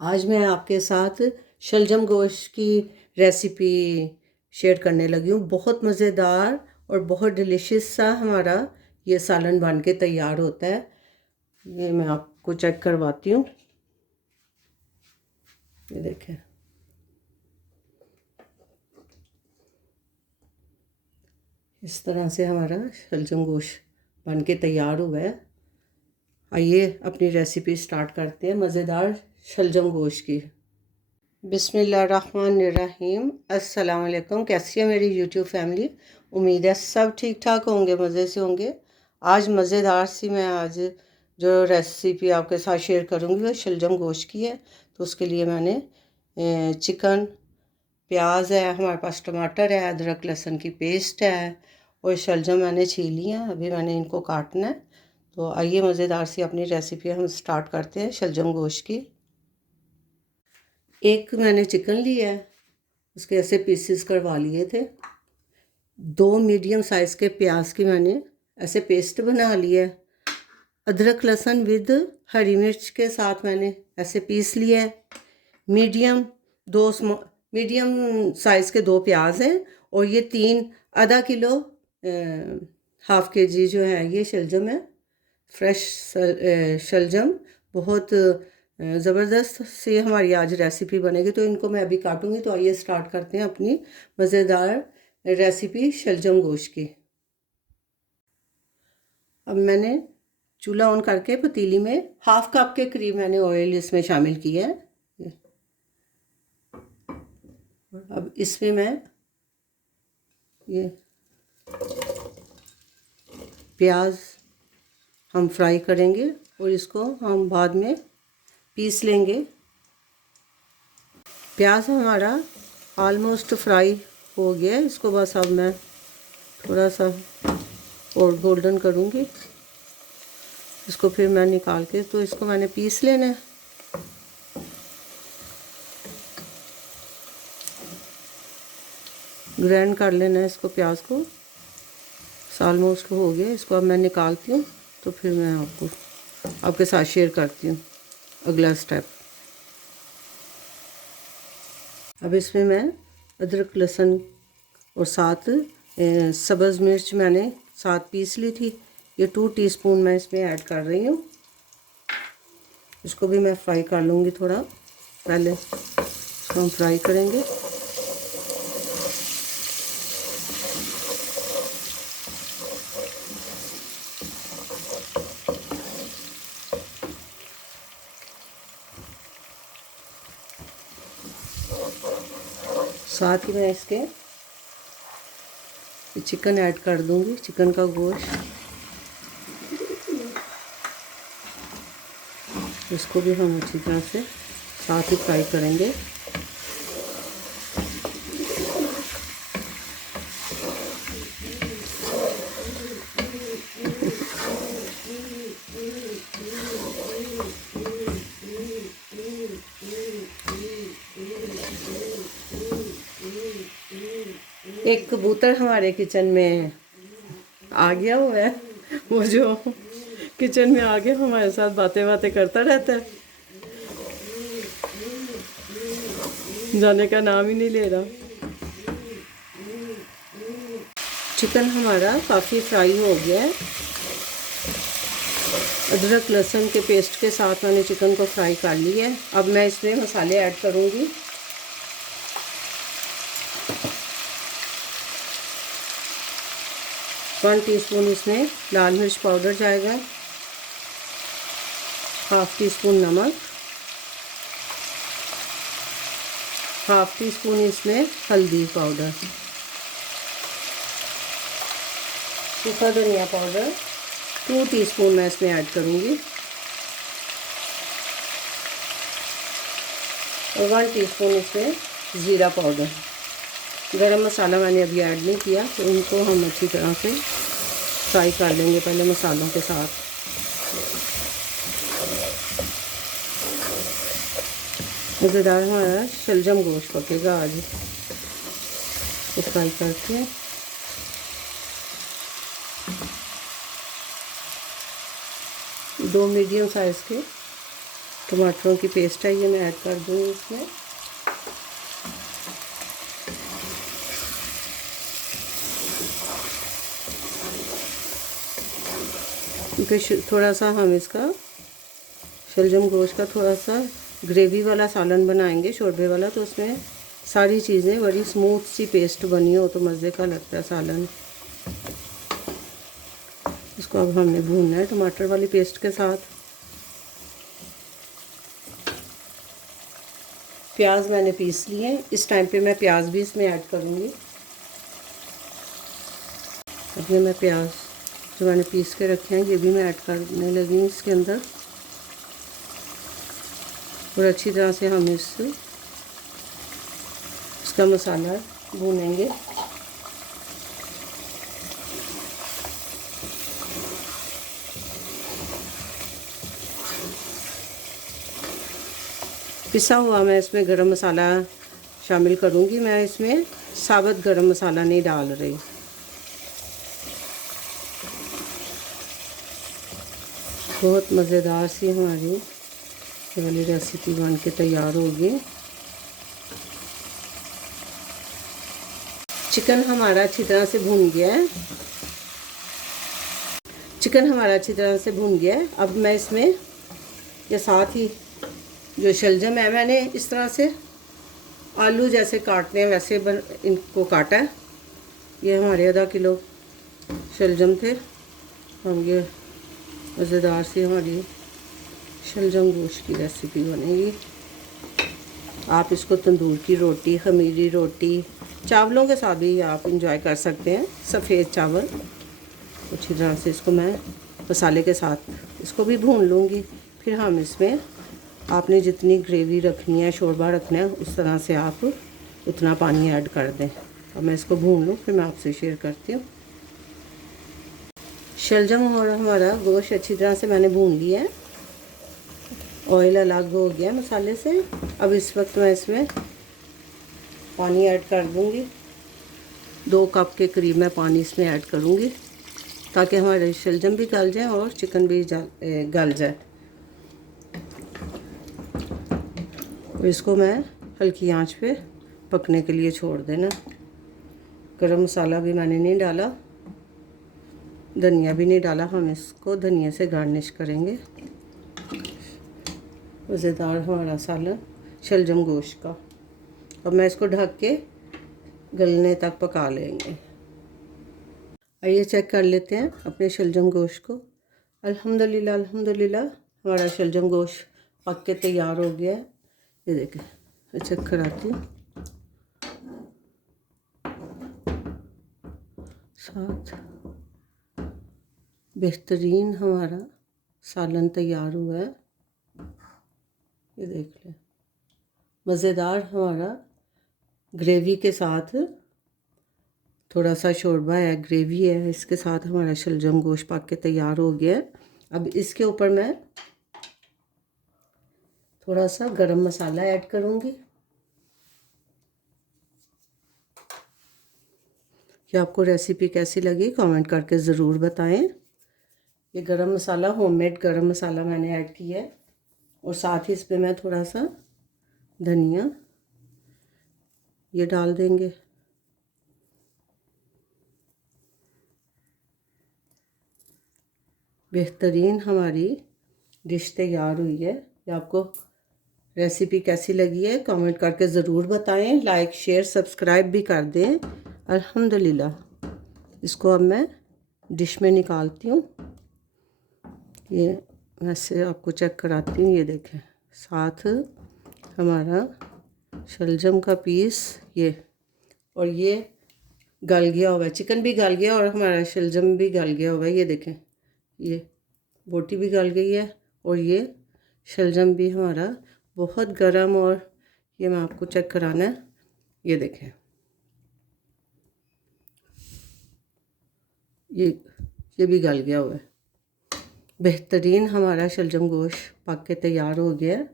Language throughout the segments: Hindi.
आज मैं आपके साथ शलजम गोश्त की रेसिपी शेयर करने लगी हूँ। बहुत मज़ेदार और बहुत डिलीशियस सा हमारा ये सालन बन के तैयार होता है। ये मैं आपको चेक करवाती हूँ। ये देखें, इस तरह से हमारा शलजम गोश्त बन के तैयार हुआ है। आइए अपनी रेसिपी स्टार्ट करते हैं मज़ेदार शलजम गोश्त की। बिस्मिल्लाहिर्रहमानिर्रहीम। अस्सलाम वालेकुम। कैसी है मेरी यूट्यूब फैमिली? उम्मीद है सब ठीक ठाक होंगे, मज़े से होंगे। आज मज़ेदार सी मैं आज जो रेसिपी आपके साथ शेयर करूँगी वो शलजम गोश्त की है। तो उसके लिए मैंने चिकन, प्याज है, हमारे पास टमाटर है, अदरक लहसुन की पेस्ट है और शलजम मैंने छीली है। अभी मैंने इनको काटना है। तो आइए मज़ेदार सी अपनी रेसिपी हम स्टार्ट करते हैं शलजम गोश्त की। एक मैंने चिकन लिया है, उसके ऐसे पीसेस करवा लिए थे। 2 मीडियम साइज़ के प्याज की मैंने ऐसे पेस्ट बना लिया है। अदरक लहसुन विद हरी मिर्च के साथ मैंने ऐसे पीस लिया है। मीडियम मीडियम साइज़ के 2 प्याज हैं और ये 3 आधा किलो हाफ़ केजी जो है ये शलजम है। फ्रेश शलजम बहुत ज़बरदस्त से हमारी आज रेसिपी बनेगी। तो इनको मैं अभी काटूंगी। तो आइए स्टार्ट करते हैं अपनी मज़ेदार रेसिपी शलजम गोश्त की। अब मैंने चूल्हा ऑन करके पतीली में 1/2 कप के करीब मैंने ऑयल इसमें शामिल किया है। अब इसमें मैं ये प्याज हम फ्राई करेंगे और इसको हम बाद में पीस लेंगे। प्याज हमारा ऑलमोस्ट फ्राई हो गया है। इसको बस अब मैं थोड़ा सा और गोल्डन करूँगी। इसको फिर मैं निकाल के तो इसको मैंने पीस लेना है। ग्राइंड कर लेना है इसको, प्याज को। ऑलमोस्ट हो गया। इसको अब मैं निकालती हूँ तो फिर मैं आपके साथ शेयर करती हूँ अगला स्टेप। अब इसमें मैं अदरक लहसुन और साथ सब्ज़ मिर्च मैंने साथ पीस ली थी, ये 2 टीस्पून मैं इसमें ऐड कर रही हूँ। इसको भी मैं फ्राई कर लूँगी थोड़ा। पहले इसको हम फ्राई करेंगे। साथ ही मैं इसके चिकन ऐड कर दूंगी, चिकन का गोश्त। इसको भी हम अच्छी तरह से साथ ही फ्राई करेंगे। एक कबूतर हमारे किचन में आ गया हुआ है। वो जो किचन में आके हमारे साथ बातें करता रहता है, जाने का नाम ही नहीं ले रहा। चिकन हमारा काफ़ी फ्राई हो गया है। अदरक लहसुन के पेस्ट के साथ मैंने चिकन को फ्राई कर लिया है। अब मैं इसमें मसाले ऐड करूँगी। 1 टीस्पून इसमें लाल मिर्च पाउडर जाएगा, 1/2 टीस्पून नमक, 1/2 टीस्पून इसमें हल्दी पाउडर, सूखा धनिया पाउडर 2 टीस्पून मैं इसमें ऐड करूँगी और 1 टीस्पून इसमें ज़ीरा पाउडर। गरम मसाला मैंने अभी ऐड नहीं किया, तो इनको हम अच्छी तरह से फ्राई कर लेंगे पहले मसालों के साथ। मज़ेदार हमारा शलजम गोश्त पकेगा आज। तो फ्राई करते हैं। दो मीडियम साइज़ के टमाटरों की पेस्ट है, ये मैं ऐड कर दूँगी इसमें। क्योंकि थोड़ा सा हम इसका शलजम गोश्त का थोड़ा सा ग्रेवी वाला सालन बनाएंगे, शोरबे वाला, तो उसमें सारी चीज़ें बड़ी स्मूथ सी पेस्ट बनी हो तो मज़े का लगता है सालन। इसको अब हमने भूनना है टमाटर वाली पेस्ट के साथ। प्याज मैंने पीस लिए, इस टाइम पे मैं प्याज भी इसमें ऐड करूँगी। अब ये मैं प्याज जो मैंने पीस के रखे हैं ये भी मैं ऐड करने लगी हूँ इसके अंदर, और अच्छी तरह से हम इसका मसाला भूनेंगे। पिसा हुआ मैं इसमें गरम मसाला शामिल करूँगी। मैं इसमें साबुत गरम मसाला नहीं डाल रही। बहुत मज़ेदार सी हमारी ये वाली रेसिपी बन के तैयार होगी। चिकन हमारा अच्छी तरह से भून गया है। चिकन हमारा अच्छी तरह से भून गया है। अब मैं इसमें ये साथ ही जो शलजम है, मैंने इस तरह से आलू जैसे काटते हैं वैसे इनको काटा है। ये हमारे आधा किलो शलजम थे। हम ये मज़ेदार सी हमारी शलजम गोश्त की रेसिपी बनेगी। आप इसको तंदूर की रोटी, खमीरी रोटी, चावलों के साथ भी आप इंजॉय कर सकते हैं। सफ़ेद चावल अच्छी तरह से इसको मैं मसाले के साथ इसको भी भून लूँगी। फिर हम इसमें आपने जितनी ग्रेवी रखनी है, शोरबा रखना है, उस तरह से आप उतना पानी ऐड कर दें। अब मैं इसको भून लूँ, फिर मैं आपसे शेयर करती हूँ। शलजम और हमारा गोश्त अच्छी तरह से मैंने भून लिया है, ऑयल अलग हो गया मसाले से। अब इस वक्त मैं इसमें पानी ऐड कर दूँगी। 2 कप के करीब मैं पानी इसमें ऐड करूँगी ताकि हमारे शलजम भी गल जाए और चिकन भी गल जाए। और इसको मैं हल्की आंच पे पकने के लिए छोड़ देना। गरम मसाला भी मैंने नहीं डाला, धनिया भी नहीं डाला। हम इसको धनिया से गार्निश करेंगे। मज़ेदार हमारा सालन शलजम गोश्त का। अब मैं इसको ढक के गलने तक पका लेंगे। आइए चेक कर लेते हैं अपने शलजम गोश्त को। अल्हम्दुलिल्लाह अल्हम्दुलिल्लाह हमारा शलजम गोश्त पक के तैयार हो गया है। ये देखें, मैं चेक कराती हूँ। साथ बेहतरीन हमारा सालन तैयार हुआ है। ये देख लें, मज़ेदार हमारा ग्रेवी के साथ, थोड़ा सा शोरबा है, ग्रेवी है, इसके साथ हमारा शलजम गोश्त पक के तैयार हो गया है। अब इसके ऊपर मैं थोड़ा सा गरम मसाला ऐड करूँगी। कि आपको रेसिपी कैसी लगी कमेंट करके ज़रूर बताएं। ये गरम मसाला होममेड गरम मसाला मैंने ऐड किया है, और साथ ही इस पर मैं थोड़ा सा धनिया ये डाल देंगे। बेहतरीन हमारी डिश तैयार हुई है। ये आपको रेसिपी कैसी लगी है कमेंट करके ज़रूर बताएं। लाइक शेयर सब्सक्राइब भी कर दें। अल्हम्दुलिल्लाह इसको अब मैं डिश में निकालती हूँ। ये वैसे आपको चेक कराती हूँ। ये देखें, साथ हमारा शलजम का पीस ये, और ये गल गया हुआ है, चिकन भी गल गया और हमारा शलजम भी गल गया हुआ है। ये देखें, ये बोटी भी गल गई है और ये शलजम भी हमारा बहुत गर्म, और ये मैं आपको चेक कराना है। ये देखें, ये भी गल गया हुआ है। बेहतरीन हमारा शलजम गोश्त पक के तैयार हो गया है।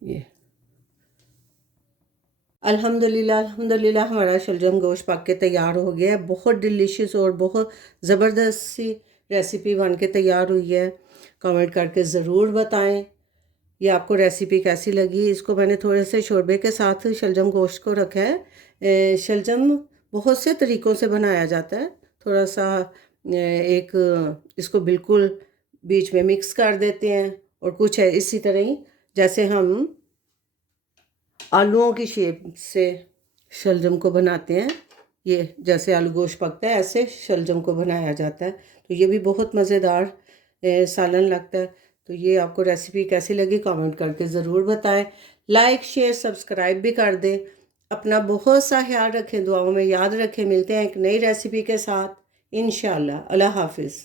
ये अल्हम्दुलिल्लाह अल्हम्दुलिल्लाह हमारा शलजम गोश्त पक के तैयार हो गया है। बहुत डिलीशियस और बहुत ज़बरदस्त सी रेसिपी बन के तैयार हुई है। कमेंट करके ज़रूर बताएं ये आपको रेसिपी कैसी लगी। इसको मैंने थोड़े से शोरबे के साथ शलजम गोश्त को रखा है। शलजम बहुत से तरीक़ों से बनाया जाता है। थोड़ा सा एक इसको बिल्कुल बीच में मिक्स कर देते हैं, और कुछ है इसी तरह ही जैसे हम आलूओं की शेप से शलजम को बनाते हैं। ये जैसे आलू गोश्त पकता है ऐसे शलजम को बनाया जाता है। तो ये भी बहुत मज़ेदार सालन लगता है। तो ये आपको रेसिपी कैसी लगी कमेंट करके ज़रूर बताएं। लाइक शेयर सब्सक्राइब भी कर दें। अपना बहुत सा ख्याल रखें, दुआओं में याद रखें। मिलते हैं एक नई रेसिपी के साथ इंशाल्लाह। अल्लाह हाफिज़।